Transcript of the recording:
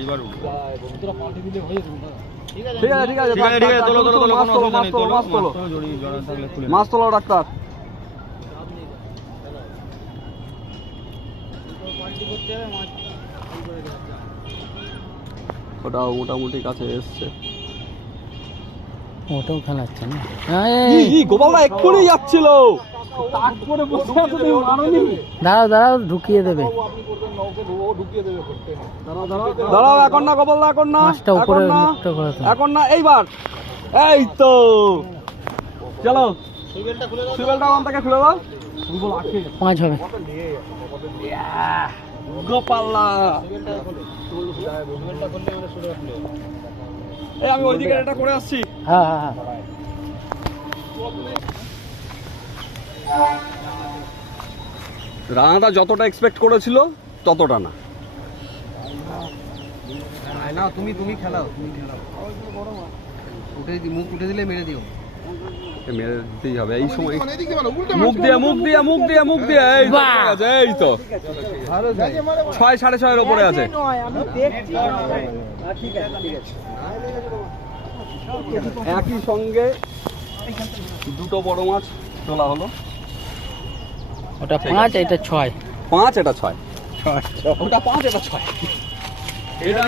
এইবার উঠবো। ঠিক আছে ঠিক আছে ঠিক আছে তোলো তোলো তোলো মাছ তোলো মাছ তোলো মাছ তোলো মাছ তোলো ডাক্তার। ওটাও মোটামুটি কাছে এসছে। ওটাও খেলাচ্ছে না গোপালদা এক্ষুনি যাচ্ছিল। দাঁড়াও দাঁড়াও ঢুকিয়ে দেবে। দাঁড়াও এখন না গোপালদা এখন না মাছটা উপরে মুখটা করে দাও। এখন না এইবার এই তো চলো সুইবেলটা ওখান থেকে খুলে দাও। 5 হবে। গোপালদা এই আমি ওইদিকে এটা করে আসছি। হ্যাঁ হ্যাঁ হ্যাঁ রানাটা যতটা এক্সপেক্ট করেছিল ততটা না। না তুমি তুমি খেলাও তুমি খেলাও মুখ উঠে দিলে মেরে দিও। মেরে দিতেই হবে এই সময়। মুখ দিয়ে মুখ দিয়ে মুখ দিয়ে মুখ দিয়ে এই তো ঠিক আছে, এই তো 6 6.5 ওপরে আছে। একই সঙ্গে দুটো বড় মাছ তোলা হলো। ওটা 5 এটা 6। 5 এটা 6 ওটা 5 এটা 6 এটা